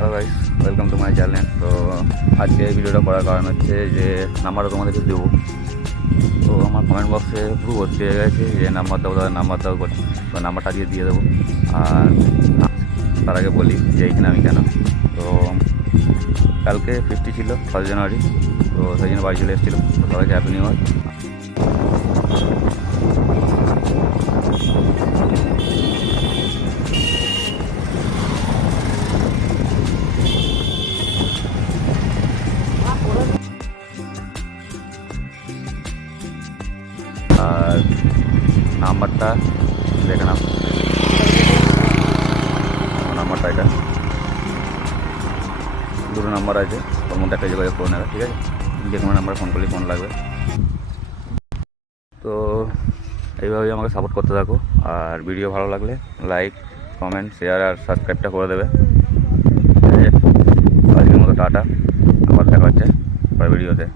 Hello guys, welcome to my channel. তো আজকে এই ভিডিওটা করার কারণ হচ্ছে যে নাম্বারটা তোমাদেরকে দেবো। তো আমার কমেন্ট বক্সে পুরো ভর্তি হয়ে গেছে যে নাম্বার দাও দাদা, নাম্বার দাও করে, তো নাম্বারটা আজকে দিয়ে দেবো। আর তার আগে বলি যে এইখানে আমি কেন। তো কালকে 50 ছিল 1 জানুয়ারি, তো সেই জন্য বাড়ি চলে এসেছিলো। তো সবাইকে হ্যাপি নিউ ইয়ার। আর নাম্বারটা দেখে নাও, নাম্বারটা এটা দুটো নাম্বার আছে, ওর মধ্যে একটা যোগাযোগ করে নেবে, ঠিক আছে? যে কোনো নাম্বারে ফোন করলে ফোন লাগবে। তো এইভাবেই আমাকে সাপোর্ট করতে থাকো, আর ভিডিও ভালো লাগলে লাইক, কমেন্ট, শেয়ার আর সাবস্ক্রাইবটা করে দেবে, ঠিক আছে? আজকের মতো টাটা, আবার দেখা হচ্ছে পরের ভিডিওতে।